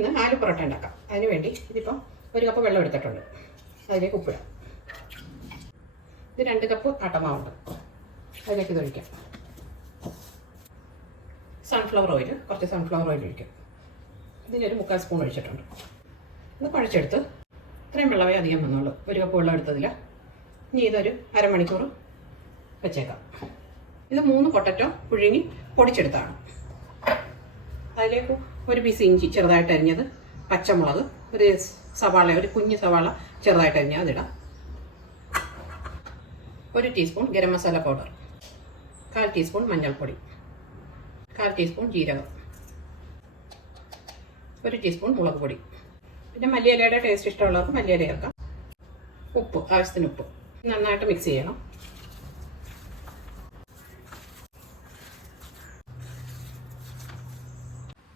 ഇന്ന് ആലു പൊറോട്ട ഉണ്ടാക്കാം. അതിന് വേണ്ടി ഇതിപ്പം 1 കപ്പ് വെള്ളം എടുത്തിട്ടുണ്ട്. അതിലേക്ക് ഉപ്പിടാം. ഇത് 2 കപ്പ് ആട്ടമാവുണ്ട്. അതിലേക്ക് ഇതൊഴിക്കാം. സൺഫ്ലവർ ഓയിൽ, കുറച്ച് സൺഫ്ലവർ ഓയിൽ ഒഴിക്കാം. ഇതിനൊരു 3/4 സ്പൂൺ ഒഴിച്ചിട്ടുണ്ട്. ഇത് കുഴച്ചെടുത്ത് ഇത്രയും വെള്ളമേ അധികം വന്നുള്ളൂ. 1 കപ്പ് വെള്ളം എടുത്തതില്ല. ഇനി ഇതൊരു അരമണിക്കൂർ വെച്ചേക്കാം. ഇത് 3 പൊട്ടറ്റോ പുഴുങ്ങി പൊടിച്ചെടുത്താണ്. അതിലേക്ക് ഒരു പീസ് ഇഞ്ചി ചെറുതായിട്ട് അരിഞ്ഞത്, പച്ചമുളക്, ഒരു സവാള, ഒരു കുഞ്ഞ് സവാള ചെറുതായിട്ട് അരിഞ്ഞത് അതിടാം. 1 teaspoon garam masala powder, 1/4 teaspoon മഞ്ഞൾപ്പൊടി, 1/4 ടീസ്പൂൺ ജീരകം, 1 ടീസ്പൂൺ മുളക് പൊടി. പിന്നെ മല്ലിയിലയുടെ ടേസ്റ്റ് ഇഷ്ടമുള്ളവർക്ക് മല്ലിയില ചേർക്കാം. ഉപ്പ്, ആവശ്യത്തിന് ഉപ്പ്. നന്നായിട്ട് മിക്സ് ചെയ്യണം.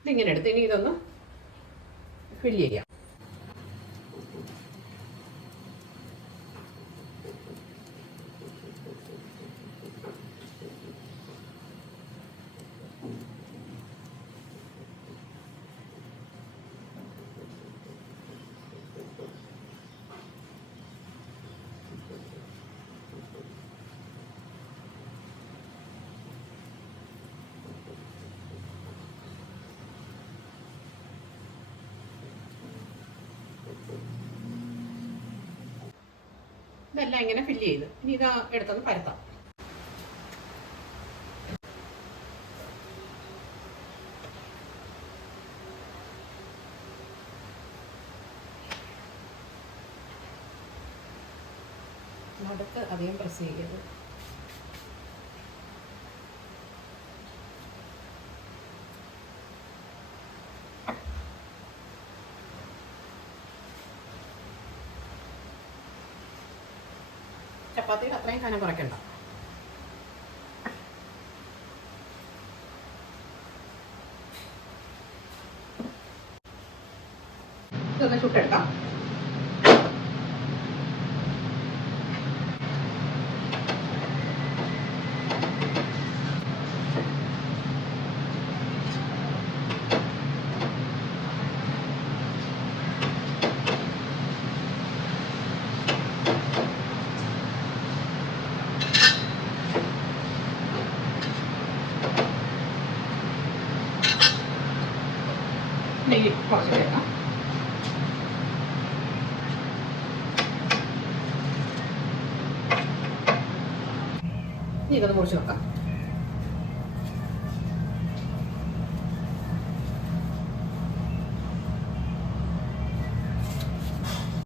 ഇതിങ്ങനെ എടുത്ത് ഇനി ഇതൊന്ന് ഫില്ല് ചെയ്യാം. ഇതെല്ലാം ഇങ്ങനെ ഫില്ല് ചെയ്ത് ഇനി ഇത് എടുത്തൊന്ന് പരത്താം. നടുക്ക് അധികം പ്രസ് ചെയ്യരുത്. ചപ്പാത്തിയിൽ അത്രയും കനം കുറയ്ക്കണ്ട. ഇതൊന്ന് ചുട്ടെടുക്കാം. നെയ്യ് കുറച്ച് ചേർക്കാം. ഇനി ഇതൊന്ന് മുറിച്ച് വെക്കാം.